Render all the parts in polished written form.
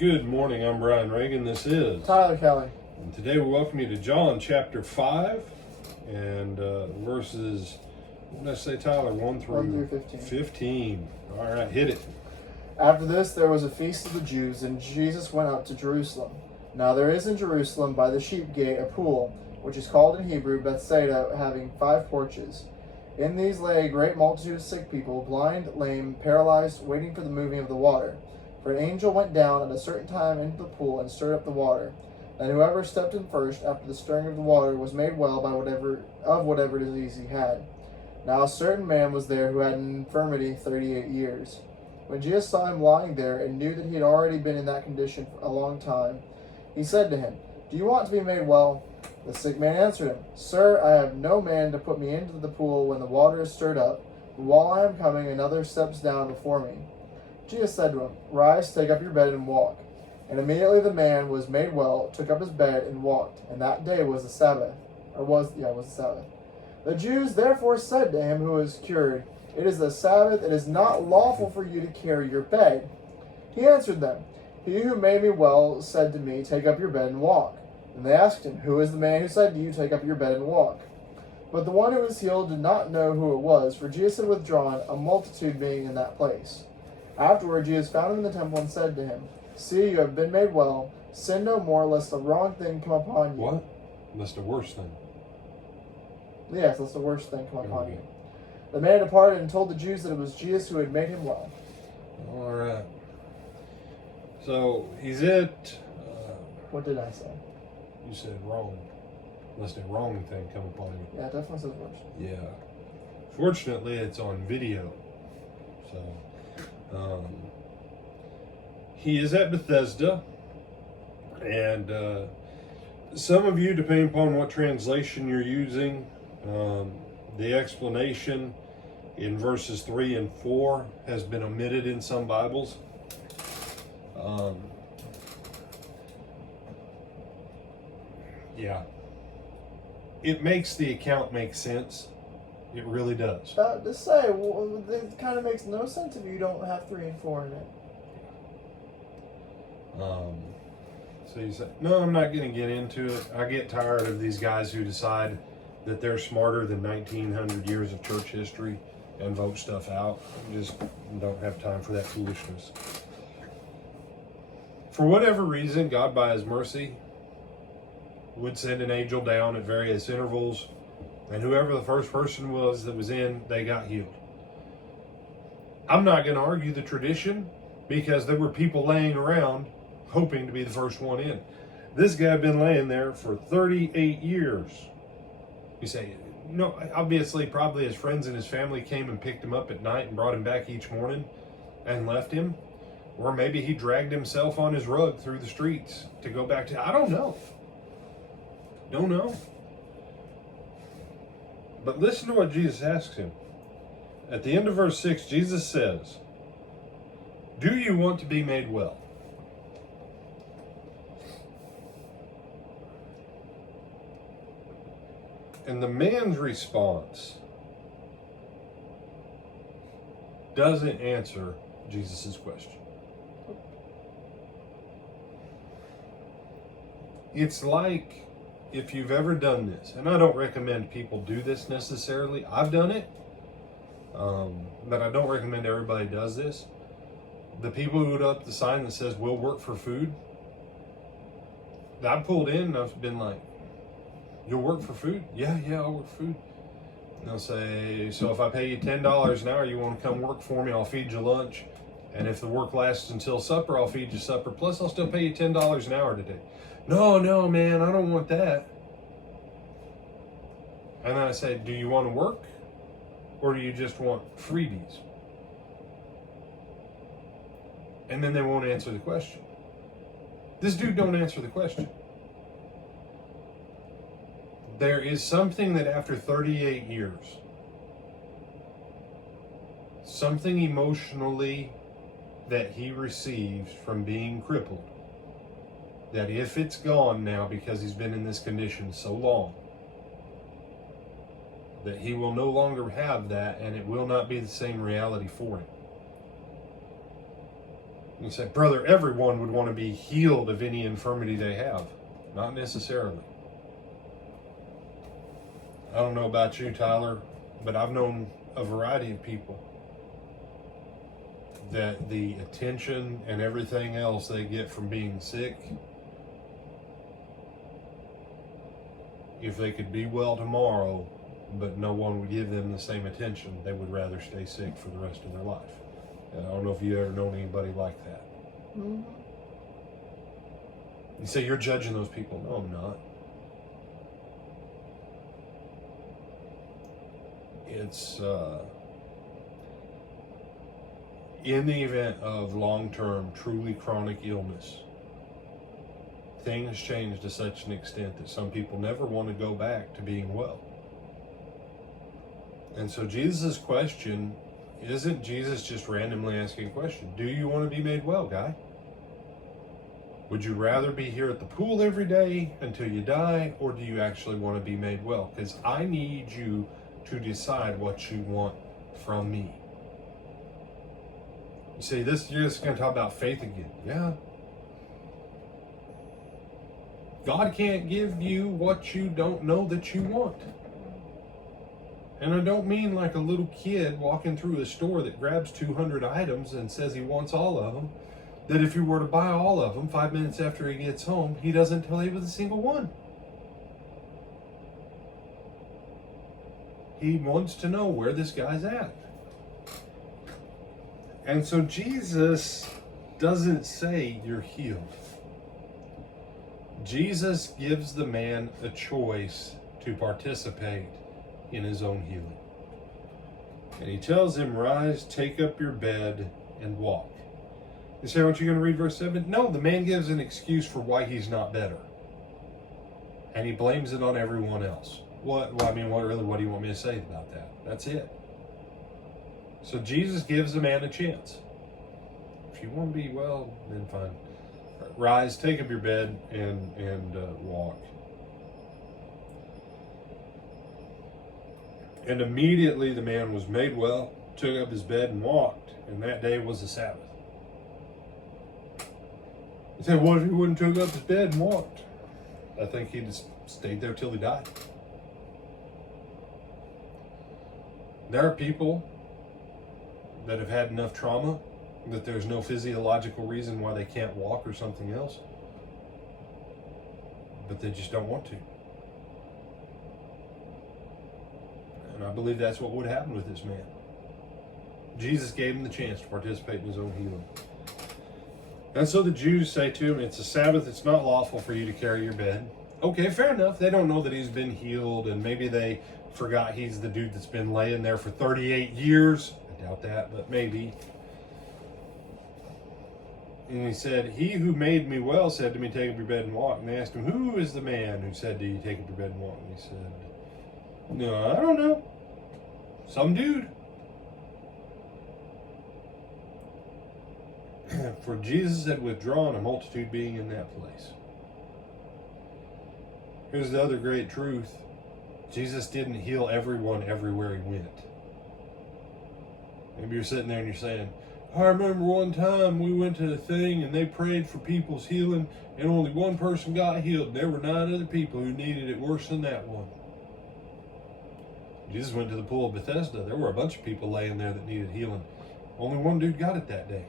Good morning, I'm Brian Reagan. This is Tyler Kelly. And today we welcome you to John chapter 5 and verses, what did I say, Tyler? 1 through 15. All right, hit it. After this, there was a feast of the Jews, and Jesus went up to Jerusalem. Now there is in Jerusalem by the sheep gate a pool, which is called in Hebrew Bethsaida, having 5 porches. In these lay a great multitude of sick people, blind, lame, paralyzed, waiting for the moving of the water. For an angel went down at a certain time into the pool and stirred up the water. And whoever stepped in first after the stirring of the water was made well by whatever disease he had. Now a certain man was there who had an infirmity 38 years. When Jesus saw him lying there and knew that he had already been in that condition for a long time, he said to him, "Do you want to be made well?" The sick man answered him, "Sir, I have no man to put me into the pool when the water is stirred up, but while I am coming, another steps down before me." Jesus said to him, "Rise, take up your bed and walk." And immediately the man was made well, took up his bed and walked. And that day was the Sabbath. Was the Sabbath. The Jews therefore said to him who was cured, "It is the Sabbath, it is not lawful for you to carry your bed." He answered them, "He who made me well said to me, 'Take up your bed and walk.'" And they asked him, "Who is the man who said to you, 'Take up your bed and walk'?" But the one who was healed did not know who it was, for Jesus had withdrawn, a multitude being in that place. Afterward, Jesus found him in the temple and said to him, "See, you have been made well. Sin no more, lest the wrong thing come upon you." What? Lest the worst thing. Yes, lest the worst thing come upon you. The man departed and told the Jews that it was Jesus who had made him well. All right. So he's at. What did I say? You said wrong. Lest the wrong thing come upon you. Yeah, it definitely says worst. Yeah. Fortunately, it's on video. So. He is at Bethesda, and some of you, depending upon what translation you're using, the explanation in verses 3 and 4 has been omitted in some Bibles. Yeah, it makes the account make sense. It really does. To say, well, it kind of makes no sense if you don't have 3 and 4 in it. So you say, no, I'm not going to get into it. I get tired of these guys who decide that they're smarter than 1900 years of church history and vote stuff out. I just don't have time for that foolishness. For whatever reason, God, by His mercy, would send an angel down at various intervals, and whoever the first person was that was in, they got healed. I'm not going to argue the tradition, because there were people laying around hoping to be the first one in. This guy had been laying there for 38 years. You say, no, obviously probably his friends and his family came and picked him up at night and brought him back each morning and left him. Or maybe he dragged himself on his rug through the streets to go back to, I don't know. Don't know. But listen to what Jesus asks him. At the end of verse 6, Jesus says, "Do you want to be made well?" And the man's response doesn't answer Jesus' question. It's like, if you've ever done this, and I don't recommend people do this necessarily. I've done it, but I don't recommend everybody does this. The people who put up the sign that says, "We'll work for food," I pulled in and I've been like, "You'll work for food?" Yeah, I'll work for food. And they'll say, "So if I pay you $10 an hour, you want to come work for me, I'll feed you lunch. And if the work lasts until supper, I'll feed you supper. Plus, I'll still pay you $10 an hour today." No, man, I don't want that. And then I say, "Do you want to work? Or do you just want freebies?" And then they won't answer the question. This dude don't answer the question. There is something that after 38 years, something emotionally that he receives from being crippled, that if it's gone now because he's been in this condition so long, that he will no longer have that, and it will not be the same reality for him. You say, brother, everyone would want to be healed of any infirmity they have. Not necessarily. I don't know about you, Tyler, but I've known a variety of people that the attention and everything else they get from being sick, if they could be well tomorrow, but no one would give them the same attention, they would rather stay sick for the rest of their life. And I don't know if you ever known anybody like that. Mm-hmm. You say you're judging those people. No, I'm not. It's in the event of long-term, truly chronic illness, things change to such an extent that some people never want to go back to being well. And so Jesus' question isn't Jesus just randomly asking a question. Do you want to be made well, guy? Would you rather be here at the pool every day until you die, or do you actually want to be made well? Because I need you to decide what you want from me. You say this, you're just going to talk about faith again. Yeah. God can't give you what you don't know that you want. And I don't mean like a little kid walking through a store that grabs 200 items and says he wants all of them, that if he were to buy all of them, 5 minutes after he gets home, he doesn't tell you with a single one. He wants to know where this guy's at. And so Jesus doesn't say you're healed. Jesus gives the man a choice to participate in his own healing. And he tells him, rise, take up your bed, and walk. You say, aren't you going to read verse 7? No, the man gives an excuse for why he's not better. And he blames it on everyone else. What do you want me to say about that? That's it. So Jesus gives the man a chance. If you want to be well, then fine. Rise, take up your bed, and walk. And immediately the man was made well, took up his bed and walked. And that day was the Sabbath. You say, what if he wouldn't took up his bed and walked? I think he just stayed there till he died. There are people that have had enough trauma that there's no physiological reason why they can't walk or something else, but they just don't want to. And I believe that's what would happen with this man. Jesus gave him the chance to participate in his own healing. And so the Jews say to him, it's a Sabbath, it's not lawful for you to carry your bed. Okay, fair enough. They don't know that he's been healed, and maybe they forgot he's the dude that's been laying there for 38 years. I doubt that, but maybe. And he said, he who made me well said to me, take up your bed and walk. And they asked him, who is the man who said to you, take up your bed and walk? And he said, no, I don't know. Some dude. For Jesus had withdrawn, a multitude being in that place. Here's the other great truth. Jesus didn't heal everyone everywhere he went. Maybe you're sitting there and you're saying, I remember one time we went to a thing and they prayed for people's healing and only one person got healed. And there were 9 other people who needed it worse than that one. Jesus went to the pool of Bethesda. There were a bunch of people laying there that needed healing. Only one dude got it that day.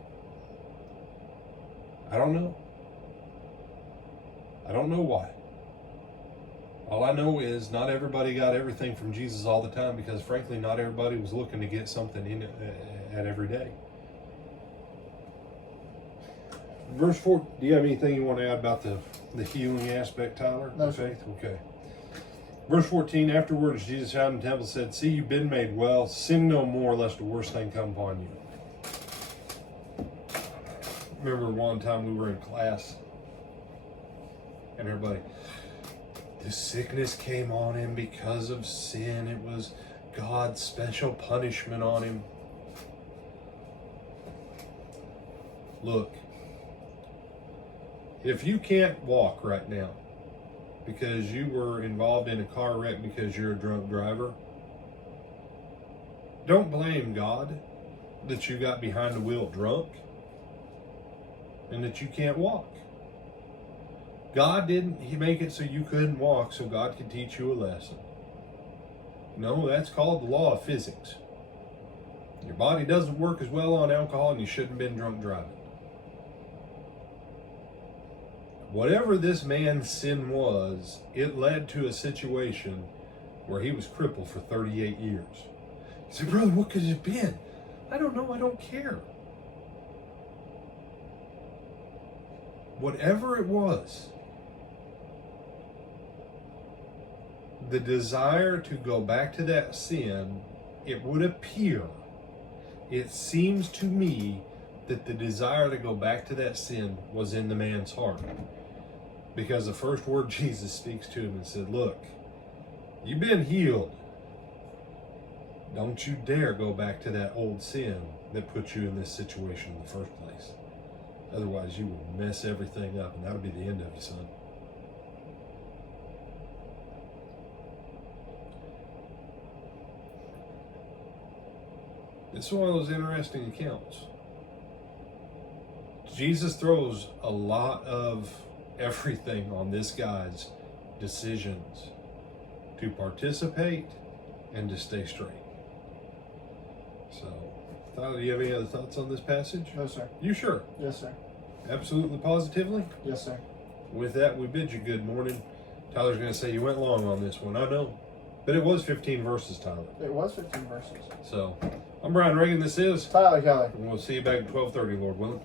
I don't know. I don't know why. All I know is not everybody got everything from Jesus all the time, because frankly, not everybody was looking to get something in at every day. Verse 4, do you have anything you want to add about the healing aspect, Tyler? No. Of faith? Okay. Verse 14, afterwards Jesus found in the temple said, see, you've been made well. Sin no more, lest a worse thing come upon you. Remember one time we were in class and everybody, this sickness came on him because of sin. It was God's special punishment on him. Look, if you can't walk right now because you were involved in a car wreck because you're a drunk driver, don't blame God that you got behind the wheel drunk. and that you can't walk. God didn't make it so you couldn't walk so God could teach you a lesson. No, that's called the law of physics. Your body doesn't work as well on alcohol, and you shouldn't have been drunk driving. Whatever this man's sin was, it led to a situation where he was crippled for 38 years. He said, brother, what could it have been? I don't know, I don't care. Whatever it was, the desire to go back to that sin, it would appear, it seems to me that the desire to go back to that sin was in the man's heart. Because the first word Jesus speaks to him and said, look, you've been healed. Don't you dare go back to that old sin that put you in this situation in the first place. Otherwise, you will mess everything up, and that'll be the end of you, son. It's one of those interesting accounts. Jesus throws a lot of everything on this guy's decisions to participate and to stay straight. So, Tyler, do you have any other thoughts on this passage? No, sir. You sure? Yes, sir. Absolutely positively? Yes, sir. With that, we bid you good morning. Tyler's going to say you went long on this one. I know. But it was 15 verses, Tyler. It was 15 verses. So, I'm Brian Reagan. This is Tyler Kelly. And we'll see you back at 12:30, Lord willing.